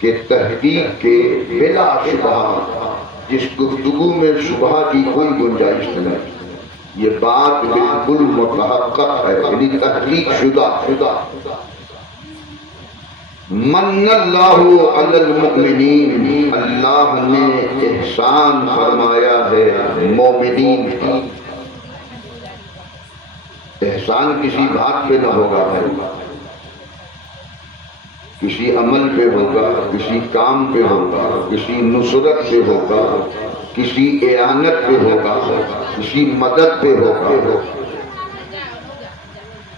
کہ تحقیق کے بلا شبہ جس گفتگو میں شبہ کی کوئی گنجائش نہیں، یہ بات بالکل متحقق ہے، یعنی تحقیق شدہ۔ من اللہ علی المؤمنین، اللہ نے احسان فرمایا ہے مومنین کا۔ احسان کسی بات پہ نہ ہوگا، کسی عمل پہ ہوگا، کسی کام پہ ہوگا، کسی نصرت پہ ہوگا، کسی اعانت پہ ہوگا، کسی مدد پہ ہوگا۔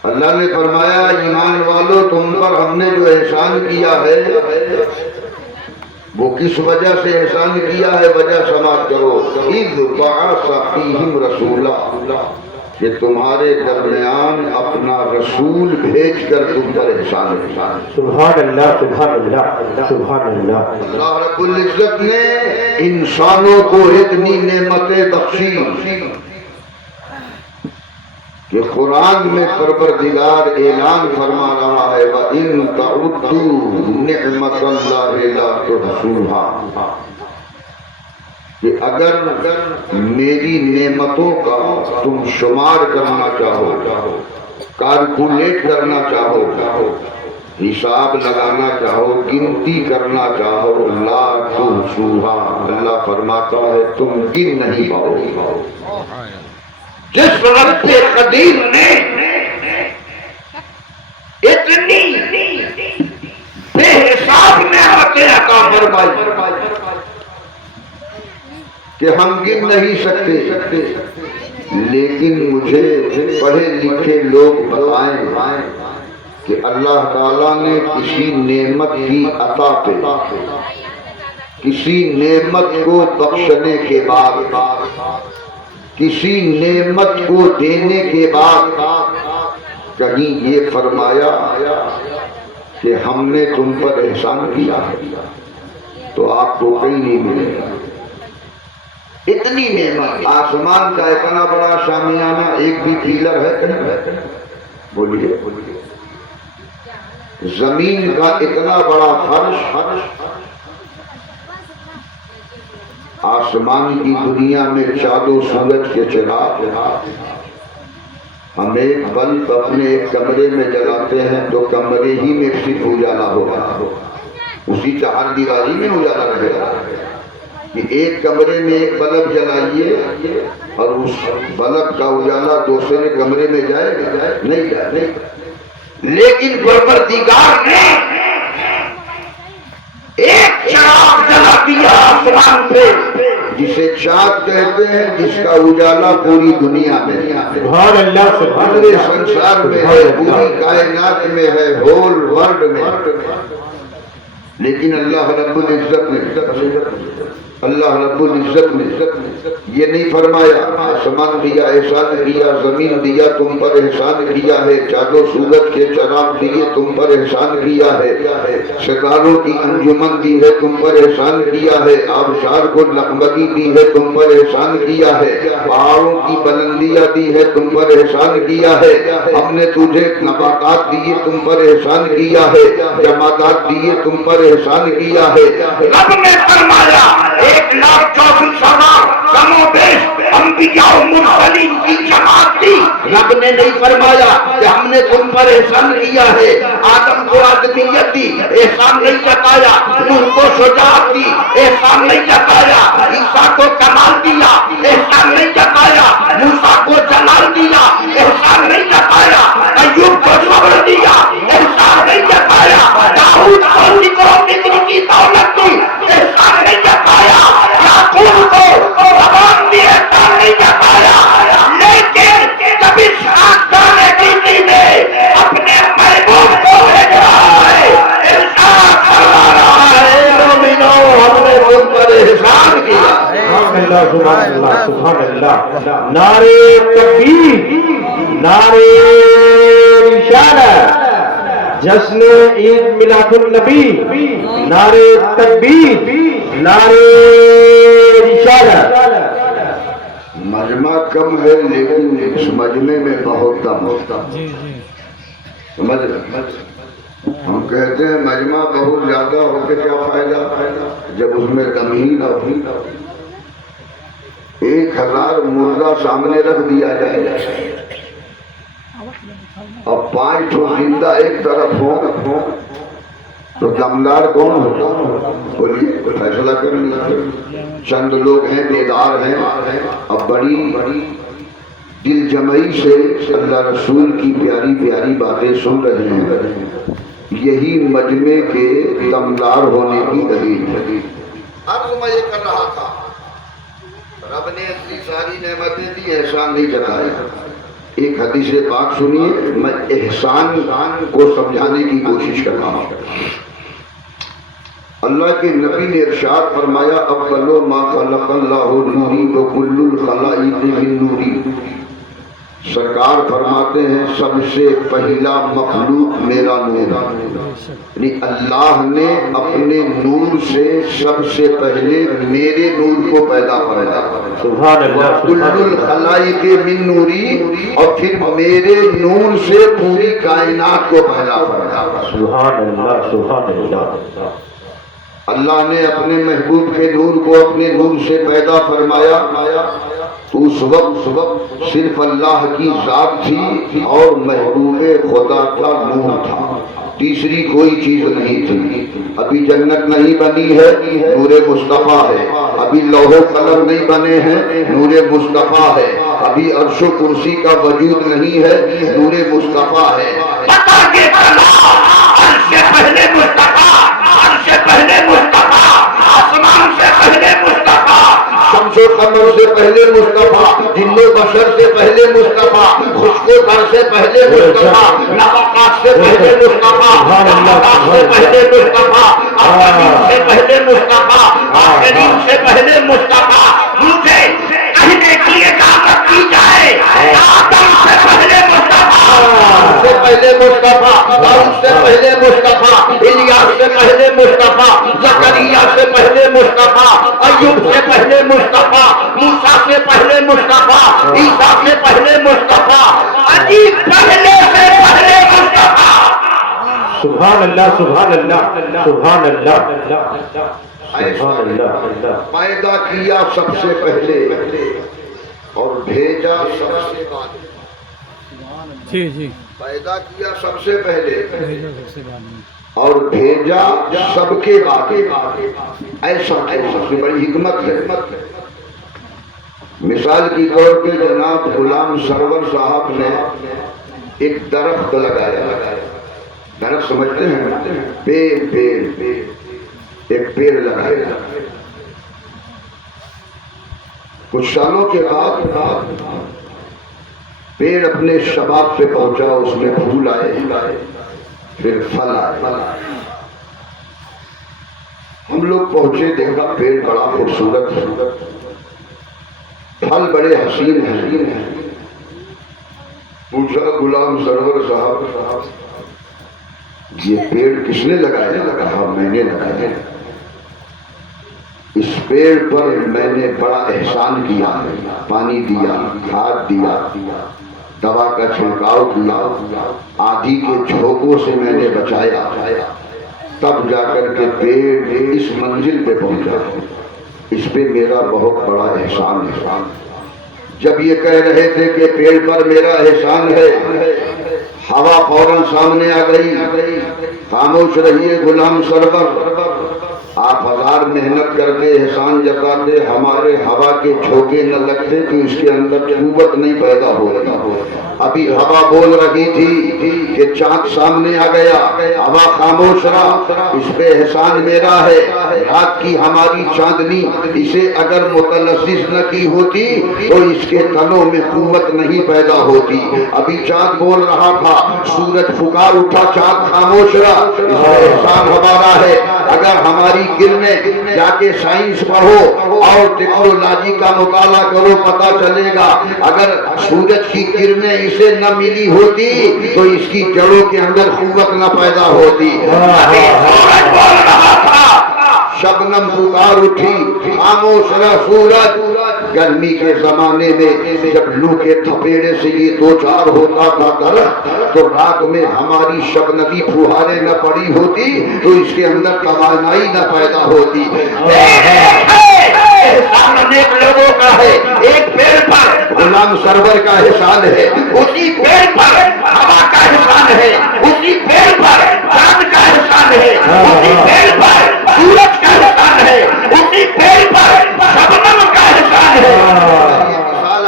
اللہ نے فرمایا ایمان والو تم پر ہم نے جو احسان کیا ہے وہ کس وجہ سے احسان کیا ہے، وجہ سماعت کرو۔ اذ بعث فیہم رسولا، کہ تمہارے درمیان اپنا رسول بھیج کر تم پر احسان کیا۔ سبحان اللہ، سبحان اللہ، سبحان اللہ۔ اللہ رب العزت نے انسانوں کو اتنی نعمتیں بخشی کہ قرآن میں پروردگار اعلان فرما رہا ہے وَإِن تَعُدُّوا نِعْمَةَ اللَّهِ لَا تُحْصُوهَا، کہ اگر میری نعمتوں کا تم شمار کرنا چاہو، کیلکولیٹ کرنا چاہو، حساب لگانا چاہو، گنتی کرنا چاہو، لا تحصوها، اللہ فرماتا ہے تم گن نہیں پاؤ گے۔ جس رب قدیر نے اتنی بے حساب نعمتیں عطا فرمائی کہ ہم گن نہیں سکتے، لیکن مجھے پڑھے لکھے لوگ بتائیں کہ اللہ تعالیٰ نے کسی نعمت کی عطا پہ، کسی نعمت کو بخشنے کے بعد، کسی نعمت کو دینے کے بعد کہیں یہ فرمایا کہ ہم نے تم پر احسان کیا ہے، تو آپ کو کہیں نہیں ملے گا۔ اتنی نعمت، آسمان کا اتنا بڑا شامیانہ، ایک بھی پیلر ہے کہیں؟ بولیے۔ زمین کا اتنا بڑا فرش، آسمان کی دنیا میں چاند و سورج کے چراغ، ہم ایک بلب اپنے ایک کمرے میں جلاتے ہیں تو کمرے ہی میں صرف اجالا ہوگا، اسی چہار دیواری میں اجالا رہے گا، کہ ایک کمرے میں ایک بلب جلائیے اور اس بلب کا اجالا دوسرے کمرے میں جائے گا؟ نہیں جائے۔ لیکن پروردگار نے ایک چراغ جلا دیا آسمان پہ، جسے چاند کہتے ہیں، جس کا اجالا پوری دنیا میں، سبحان اللہ، سبحان پورے اللہ، سنسار میں ہے، پوری کائنات میں ہے، ہول ورلڈ میں۔ لیکن اللہ رب العزت نے یہ نہیں فرمایا آسمان دیا احسان کیا، زمین دیا تم پر احسان کیا ہے، چاند و سورج کے چراغ دیے تم پر احسان کیا ہے، ستاروں کی انجمن دی ہے تم پر احسان کیا ہے، آبشار کو لقمگی دی ہے تم پر احسان کیا ہے، پہاڑوں کی بلندیاں دی ہے تم پر احسان کیا ہے، ہم نے تجھے نباتات دیے تم پر احسان کیا ہے، جمادات دیے تم پر احسان کیا ہے۔ رب نے فرمایا 1,64,000 کم و بیش انبیاء و مرسلین کی جماعت تھی، رب نے نہیں فرمایا کہ ہم نے تم پر احسان کیا ہے۔ آدم کو آدمیت دی، احسان نہیں جتایا، نوح کو شجاعت دی، احسان نہیں جتایا، عیسیٰ کو کمال دیا، احسان نہیں جتایا، موسیٰ کو جلال دیا، احسان نہیں جتایا، ایوب کو صبر دیا، احسان نہیں جتایا، داؤد کو ذکر و فکر کی دولت دی، احسان نہیں جتایا، یعقوب کو زبان دی، احسان نہیں جتایا۔ لیکن جب اس خاندان بیٹی نے اپنے محبوب کو بھیج رہا ہے، ارشاد فرما رہا ہے مومنو ہم نے تم پر احسان کیا۔ سبحان اللہ، سبحان اللہ، سبحان اللہ۔ نعرے تکبیر، نعرے رسالت، جشن عید میلاد النبی، نعرے تکبیر، نعرے رسالت۔ مجمع کم ہے لیکن اس مجمع میں بہت دم ہوتا، سمجھ رہے؟ ہم کہتے ہیں مجمع بہت زیادہ ہو کے کیا فائدہ جب اس میں کم ہی نہ ہو. 1000 مردہ سامنے رکھ دیا جائے اور 5 زندہ ایک طرف ہو تو دمدار کون ہوگا؟ بولیے فیصلہ کر لیا. چند لوگ ہیں بیدار ہیں اب بڑی دل جمعی سے اللہ رسول کی پیاری پیاری باتیں سن رہے ہیں. یہی مجمع کے دمدار ہونے کی دلیل ہے. عرض میں یہ کر رہا تھا رب نے اتنی ساری نعمتیں دی احسان نہیں جتایا. ایک حدیث پاک سنیے میں احسان کو سمجھانے کی کوشش کر رہا ہوں. اللہ کے نبی نے ارشاد فرمایا اول ما خلق اللہ نوری وکل الخلائق من نوری. سرکار فرماتے ہیں سب سے پہلا مخلوق میرا نور. یعنی اللہ نے اپنے نور سے سب سے پہلے میرے نور کو پیدا فرمایا. سبحان اللہ. کل الخلائق من نوری اور پھر میرے نور سے پوری کائنات کو پیدا فرمایا. سبحان اللہ. سبحان اللہ. اللہ نے اپنے محبوب کے نور کو اپنے نور سے پیدا فرمایا. تو اس وقت صرف اللہ کی ذات تھی اور محبوب خدا کا نور تھا. تیسری کوئی چیز نہیں تھی. ابھی جنت نہیں بنی ہے نور مصطفیٰ ہے. ابھی لوح و قلم نہیں بنے ہیں نور مصطفیٰ ہے. ابھی عرش و کرسی کا وجود نہیں ہے نور مصطفیٰ ہے. عرش سے پہلے مصطفیٰ, عرش سے پہلے مصطفیٰ, آسمان سے پہلے مصطفیٰ, شمس و قمر سے پہلے مصطفیٰ, جن و بشر سے پہلے مصطفیٰ, خشک و تر سے پہلے مصطفیٰ, نباتات سے پہلے مصطفیٰ, نباتات سے پہلے مصطفیٰ, اولین سے پہلے مصطفیٰ, آخرین سے پہلے مصطفیٰ. مجھے کہنے کے لیے دعوت دی جائے آدم سے پہلے مصطفیٰ, سے پہلے مصطفیٰ, داؤد سے پہلے مصطفیٰ, الیاس سے پہلے مصطفیٰ, زکریا سے پہلے مصطفیٰ, ایوب سے پہلے مصطفیٰ, موسیٰ سے پہلے مصطفیٰ, عیسیٰ سے پہلے مصطفیٰ, عجیب پہلے سے پہلے مصطفیٰ. سبحان اللہ. سبحان اللہ. سبحان اللہ. سبحان اللہ. پیدا کیا سب سے پہلے اور بھیجا سب سے بعد. جی پیدا کیا سب سے پہلے اور بھیجا سب کے بعد. ایسا سب سے بڑی حکمت ہے. مثال کی طور پہ جناب غلام سرور صاحب نے ایک درخت لگایا. درخت سمجھتے ہیں پیڑ ایک پیڑ لگایا. کچھ سالوں کے بعد پیڑ اپنے شباب پہ پہنچا, اس میں پھول آئے پھر پھل آئے. ہم لوگ پہنچے دیکھا پیڑ بڑا خوبصورت ہے, پھل بڑے حسین ہیں. پوچھا غلام سرور صاحب یہ پیڑ کس نے لگایا؟ کہا میں نے لگایا. اس پیڑ پر میں نے بڑا احسان کیا, پانی دیا, کھاد دیا, دوا کا چھڑکاؤ کیا, آدھی کے جھونکوں سے میں نے بچایا, تب جا کر کے پیڑ اس منزل پہ پہنچا. اس پہ میرا بہت بڑا احسان ہے. جب یہ کہہ رہے تھے کہ پیڑ پر میرا احسان ہے, ہوا فوراً سامنے آ گئی. خاموش رہیے غلام سرور, آپ 1000 محنت کرتے احسان جتاتے, ہمارے ہوا کے جھونکے نہ لگتے تو اس کے اندر قوت نہیں پیدا ہو رہی. ابھی ہوا بول رہی تھی کہ چاند سامنے آ گیا, ہوا خاموش رہا. اس پہ احسان میرا ہے. رات کی ہماری چاندنی اسے اگر متلذذ نہ کی ہوتی تو اس کے تنوں میں قوت نہیں پیدا ہوتی. ابھی چاند بول رہا تھا, سورج پکار اٹھا, چاند خاموش رہا. اس پہ احسان ہمارا ہے. اگر ہماری کرنیں جا کے سائنس پڑھو اور ٹیکنالوجی کا مطالعہ کرو, پتا چلے گا اگر سورج کی کرنیں اسے نہ ملی ہوتی تو اس کی جڑوں کے اندر قوت نہ پیدا ہوتی. سورج بول رہا تھا, شبنم پکار اٹھی, خاموش رہا سورج. گرمی کے زمانے میں جب لو کے تھپیڑے سے یہ دو چار ہوتا تھا درخت تو رات میں ہماری شبنمی پھوہارے نہ پڑی ہوتی تو اس کے اندر توانائی نہ پیدا ہوتی. ایک لوگوں کا ہے ایک پیڑ پر غلام سرور کا احسان ہے, اسی پیڑ پر ہوا کا احسان ہے, اسی پیڑ پر چاند کا احسان ہے, اسی پیڑ پر سورج کا احسان ہے, اسی پیڑ پر شبنم کا احسان ہے.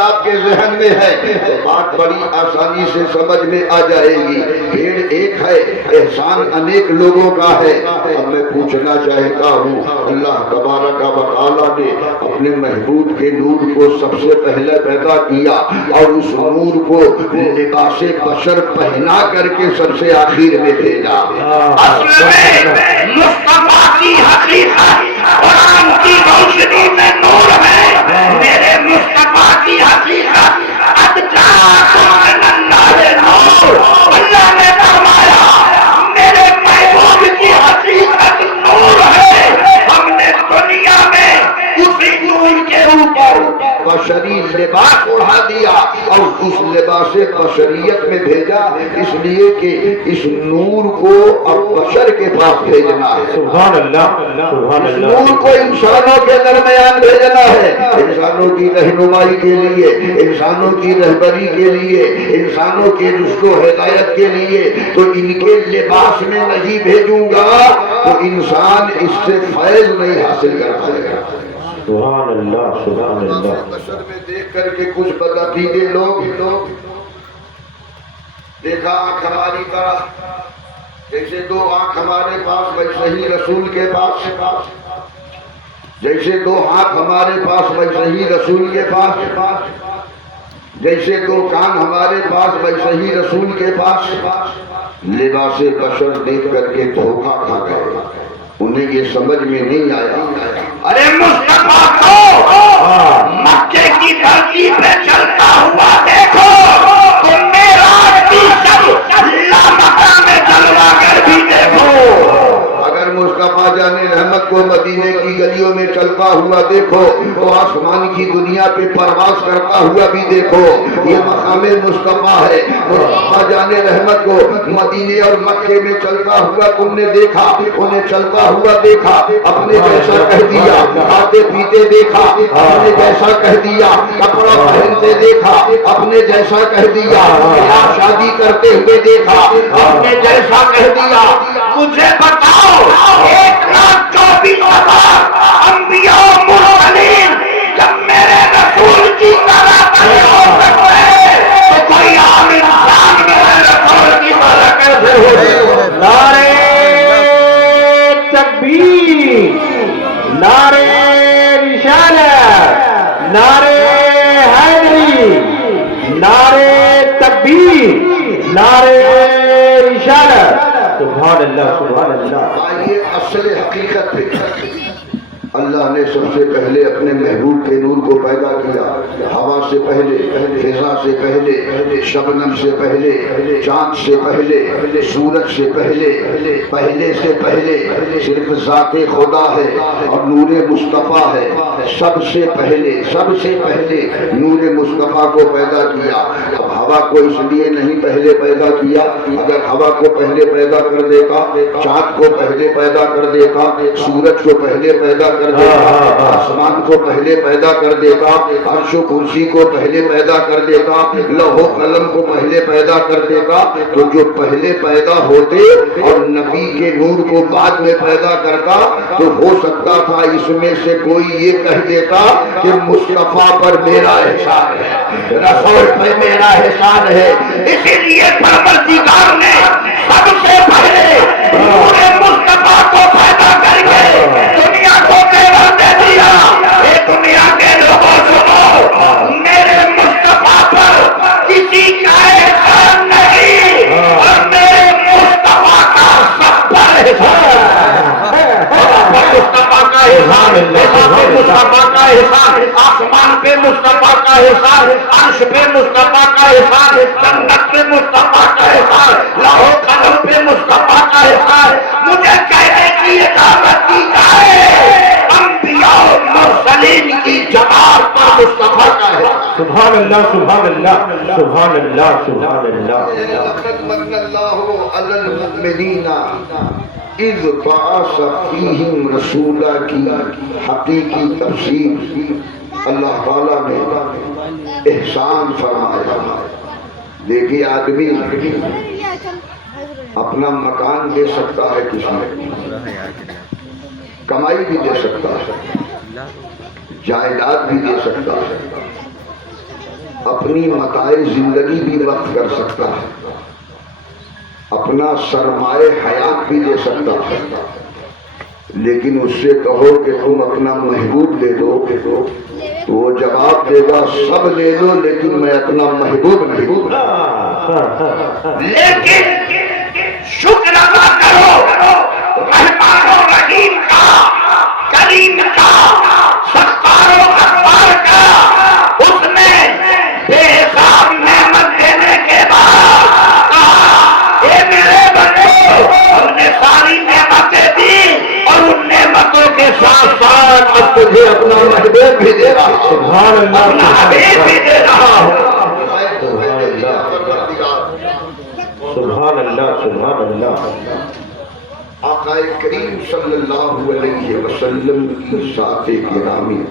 آپ کے ذہن میں ہے تو بات بڑی آسانی سے سمجھ میں آ جائے گی. پیڑ ایک ہے, احسان انیک لوگوں کا ہے. اب میں پوچھنا چاہتا ہوں, اللہ تبارک و تعالیٰ نے اپنے محبوب کے نور کو سب سے پہلے پیدا کیا اور اس نور کو لباس بشر پہنا کر کے سب سے آخر میں بھیجا. اصل میں مصطفیٰ کی حقیقت قرآن کی روشنی میں نور ہے. میرے مصطفیٰ کی حقیقت اللہ نے فرمایا میرے محبوب کی حقیقت نور ہے. ہم نے دنیا میں اسی نور کے اوپر بشری لباس اڑا دیا اور اس لباس بشریت میں بھیجا, اس لیے کہ اس نور کو اب بشر کے پاس بھیجنا ہے. سبحان اللہ, سبحان اللہ. نور کو انسانوں کے درمیان بھیجنا ہے, انسانوں کی رہنمائی کے لیے, انسانوں کی رہبری کے لیے, انسانوں کے رشد و ہدایت کے لیے. تو ان کے لباس میں نہیں بھیجوں گا تو انسان اس سے فیض نہیں حاصل کر پائے گا. سبحان اللہ, سبحان اللہ. بشر میں دیکھ کر کے کچھ بدعقیدے لوگ دیکھا آنکھ ہماری طرح, جیسے دو آنکھ ہمارے پاس ویسے ہی رسول کے پاس, جیسے دو ہاتھ ہمارے پاس ویسے ہی رسول کے پاس, جیسے دو کان ہمارے پاس ویسے ہی رسول کے پاس. لباس بشر دیکھ کر کے دھوکہ کھا گئے, انہیں یہ سمجھ میں نہیں آیا. ارے مصطفیٰ کو مکے کی دھرتی پہ چلتا ہوا دیکھو تو میراج کی شب لامکہ میں جلوہ گر بھی دیکھو. اگر مصطفیٰ جان رحمت کو مدینے کی گلیوں میں چلتا ہوا دیکھو تو آسمان کی دنیا پہ پرواز کرتا ہوا بھی دیکھو. یہ مقام مصطفیٰ ہے. مصطفیٰ جان رحمت کو مدینے اور مکے میں چلتا ہوا تم نے دیکھا, انہیں چلتا ہوا دیکھا, اپنے جیسا کہہ دیا, کھاتے پیتے دیکھا, اپنے جیسا کہہ دیا, کپڑا پہنتے دیکھا, اپنے جیسا کہہ دیا, شادی کرتے ہوئے دیکھا, اپنے جیسا کہہ دیا. مجھے بتاؤ 1,24,000 انبیاء و مرسلین جب میرے رسول کی طرح نہیں ہو سکتے تو کوئی عام انسان میرے رسول کی طرح کیسے ہو سکتے؟ نعرہ تکبیر, نعرہ رسالت, نعرہ حیدری, نعرہ تکبیر, نعرہ رسالت. سبحان اللہ, سبحان اللہ. آئیے اصل حقیقت پہ. اللہ نے سب سے پہلے اپنے محبوب کے نور کو پیدا کیا. ہوا سے پہلے, فضا سے پہلے, شبنم سے پہلے, چاند سے پہلے, سورج سے پہلے, پہلے سے پہلے صرف ذات خدا ہے اور نور مصطفیٰ ہے. سب سے پہلے نور مصطفیٰ کو پیدا کیا. اب ہوا کو اس لیے نہیں پہلے پیدا کیا, اگر ہوا کو پہلے پیدا کر دیتا, چاند کو پہلے پیدا کر دیتا, سورج کو پہلے پیدا کر دیتا, آسمان کو پہلے پیدا کر دیتا, عرش و کرسی کو پہلے پیدا کر دیتا, لوح و قلم کو پہلے پیدا کر دیتا, تو جو پہلے پیدا ہوتے اور نبی کے نور کو بعد میں پیدا کرتا تو ہو سکتا تھا اس میں سے کوئی یہ کہہ دیتا کہ مصطفیٰ پر میرا احسان ہے, رسول پہ میرا احسان ہے. اسی لیے پروردگار نے سب سے پہلے نور مصطفیٰ کو پیدا کر کے دنیا کو پیغام دے دیا. اے دنیا کے لوگوں سنو, میرے مصطفیٰ پر کسی کا احسان نہیں اور میرے مصطفیٰ کا سب پر احسان ہے. مصطفیٰ کا احسان, مصطفیٰ کا احسان, آسمان پہ مصطفیٰ کا احسان, عرش پہ مصطفیٰ کا احسان, جنت پہ مصطفیٰ کا احسان, لوح و قلم پہ مصطفیٰ کا احسان. مجھے کہنے کی اجازت دی جائے انبیاء و مرسلین کی جماعت پر سبحان اللہ سبحان اللہ سبحان اللہ سبحان اللہ لقد من اللہ علی المؤمنین اذ بعث فیہم رسولا کی حقیقی تفسیر اللہ تعالیٰ نے احسان فرمایا. دیکھیے آدمی اپنا مکان دے سکتا ہے کسی میں، کمائی بھی دے سکتا ہے، جائیداد بھی دے سکتا ہے، اپنی متاع زندگی بھی وقف کر سکتا ہے، اپنا سرمایہ حیات بھی دے سکتا ہے. لیکن اس سے کہو کہ تم اپنا محبوب دے دو تو وہ جواب دے گا سب لے دو لیکن میں اپنا محبوب نہیں دوں. لیکن شکر ادا کرو رحمان و رحیم کا، کریم کا، ستار و غفار کا. اس نے بے حساب نعمت دینے کے بعد کہا اے میرے بندو ہم نے ساری نعمتیں دی اور ان نعمتوں کے ساتھ ساتھ اب تجھے اپنا محبوب بھی دے رہا ہوں. سبحان اللہ اپنا حبیب بھی دے رہا ہوں. سبحان اللہ سبحان اللہ. آقا کریم صلی اللہ علیہ وسلم کی ذات گرامی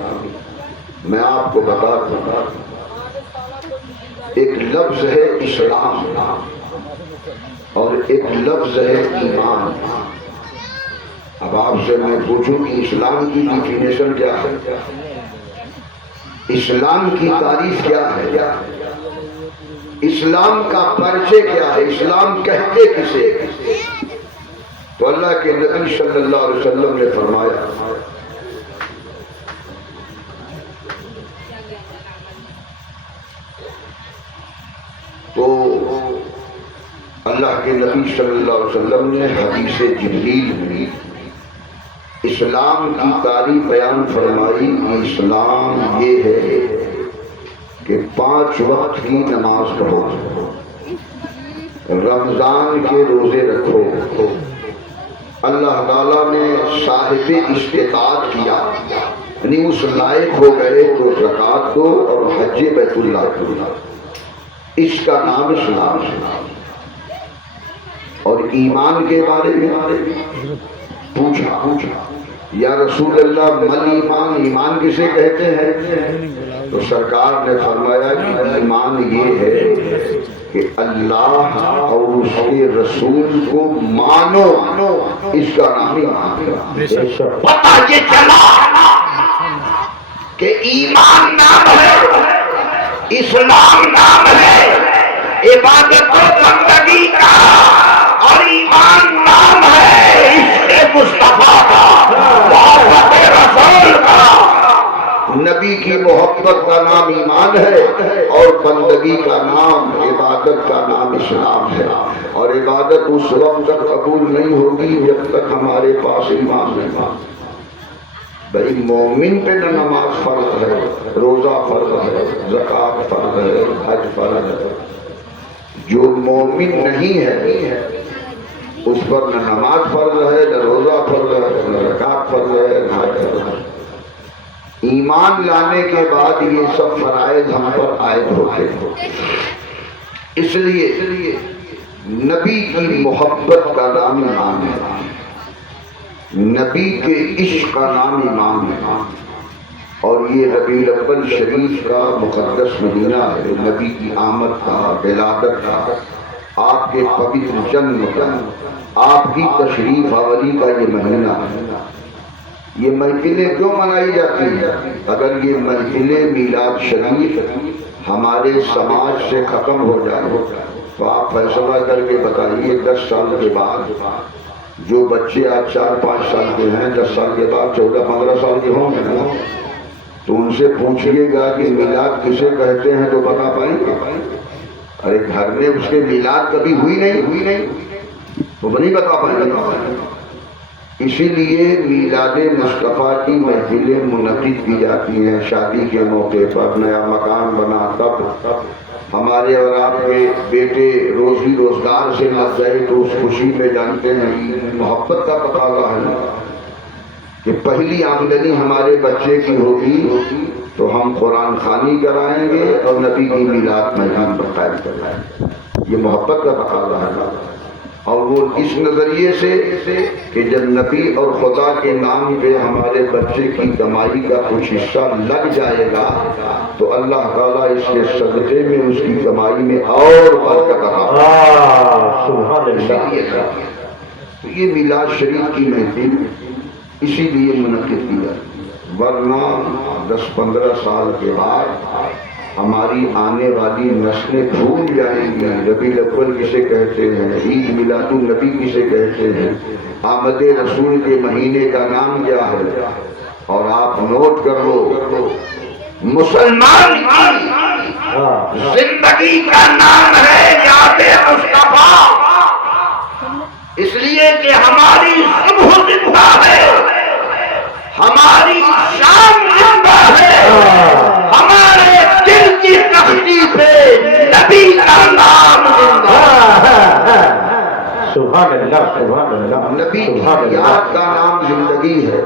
میں آپ کو بتا دوں، ایک لفظ ہے اسلام اور ایک لفظ ہے ایمان. اب آپ سے میں پوچھوں کہ اسلام کی ڈیفینیشن کیا ہے، اسلام کی تعریف کیا ہے، اسلام کا پرچے کیا ہے، اسلام کہتے کسے؟ تو اللہ کے نبی صلی اللہ علیہ وسلم نے فرمایا تو اللہ کے نبی صلی اللہ علیہ وسلم نے حدیث جبریل میں اسلام کی تعریف بیان فرمائی. اسلام یہ ہے کہ 5 وقت کی نماز پڑھو، رمضان کے روزے رکھو، اللہ تعالیٰ نے صاحب استطاعت کیا یعنی اس لائق ہو گئے تو زکوٰۃ دو اور حج بیت اللہ کرو. اس کا نام اسلام. اور ایمان کے بارے میں پوچھا یا رسول اللہ مل ایمان، ایمان کسے کہتے ہیں؟ تو سرکار نے فرمایا کہ ایمان یہ ہے کہ اللہ اور اس کے رسول کو مانو، اس کا نام ایمان. پتہ یہ چلا کہ ایمان نام ہے، اسلام نام ہے، عبادت و بندگی کا، اور ایمان نام ہے عشق مصطفیٰ کا، محبت رسول کا. نبی کی محبت کا نام ایمان ہے اور بندگی کا نام، عبادت کا نام اسلام ہے. اور عبادت اس وقت تک قبول نہیں ہوگی جب تک ہمارے پاس ایمان نہیں. بھائی مومن پہ نہ نماز فرض ہے، روزہ فرض ہے، زکوٰۃ فرض ہے، حج فرض ہے. جو مومن نہیں ہے اس پر نہ نماز فرض ہے، نہ روزہ فرض ہے، نہ زکوٰۃ فرض ہے، نہ حج فرض ہے. ایمان لانے کے بعد یہ سب فرائض ہم پر عائد ہوتے ہیں. اس لیے نبی کی محبت کا نام ایمان ہے، نبی کے عشق کا نام ایمان ہے. اور یہ ربیع الاول شریف کا مقدس مہینہ ہے، نبی کی آمد کا، ولادت کا، آپ کے پوتر جنم کا، آپ کی تشریف آوری کا یہ مہینہ ہے. یہ محفلیں کیوں منائی جاتی ہیں؟ اگر یہ محفل میلاد شریف ہمارے سماج سے ختم ہو جائے تو آپ فیصلہ کر کے بتائیے 10 سال کے بعد جو بچے آج 4-5 سال کے ہیں 10 سال کے بعد 14-15 سال کے ہوں گے نا، تو ان سے پوچھئے گا کہ میلاد کسے کہتے ہیں تو بتا پائیں گے؟ ارے گھر میں اس کے میلاد کبھی ہوئی نہیں تو نہیں بتا پائیں گے. اسی لیے میلاد مصطفیٰ کی محفلیں منعقد کی جاتی ہیں. شادی کے موقع پر نیا مکان بنا تب ہمارے اور آپ کے بیٹے روزی روزگار سے لگ گئے تو اس خوشی میں جانتے ہیں محبت کا تقاضا ہے کہ پہلی آمدنی ہمارے بچے کی ہوگی تو ہم قرآن خوانی کرائیں گے اور نبی کی میلاد میدان پر قائم کرائیں گے. یہ محبت کا تقاضا ہے. اور وہ اس نظریے سے کہ جب نبی اور خدا کے نام پہ ہمارے بچے کی کمائی کا کچھ حصہ لگ جائے گا تو اللہ تعالیٰ اس کے صدقے میں اس کی کمائی میں اور برکت عطا سبحان اللہ. یہ میلاد شریف کی محفل اسی لیے منعقد کی جاتی ہے. ورنہ 10-15 سال کے بعد ہماری آنے والی نسلیں بھول جائیں گی ربیع الاول کسے کہتے ہیں, عید میلاد النبی کسے کہتے ہیں, آمد رسول کے مہینے کا نام کیا ہے. اور آپ نوٹ کر لو, مسلمان کی زندگی کا نام ہے یاد مصطفیٰ, اس لیے کہ ہماری صبح زندہ ہے, ہماری شام زندہ ہے, ہمارے دل کی تختی پہ نبی کا نام زندہ ہے. سبحان اللہ سبحان اللہ. نبی کی یاد کا نام زندگی ہے,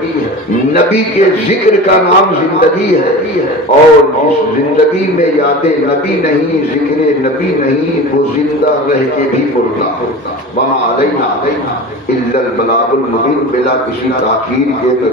نبی کے ذکر کا نام زندگی ہے. اور جس زندگی میں یاد نبی نہیں, ذکر نبی نہیں, وہ زندہ رہ کے بھی مردہ. وما علینا الا البلاغ المبین, بلا کسی تاخیر کے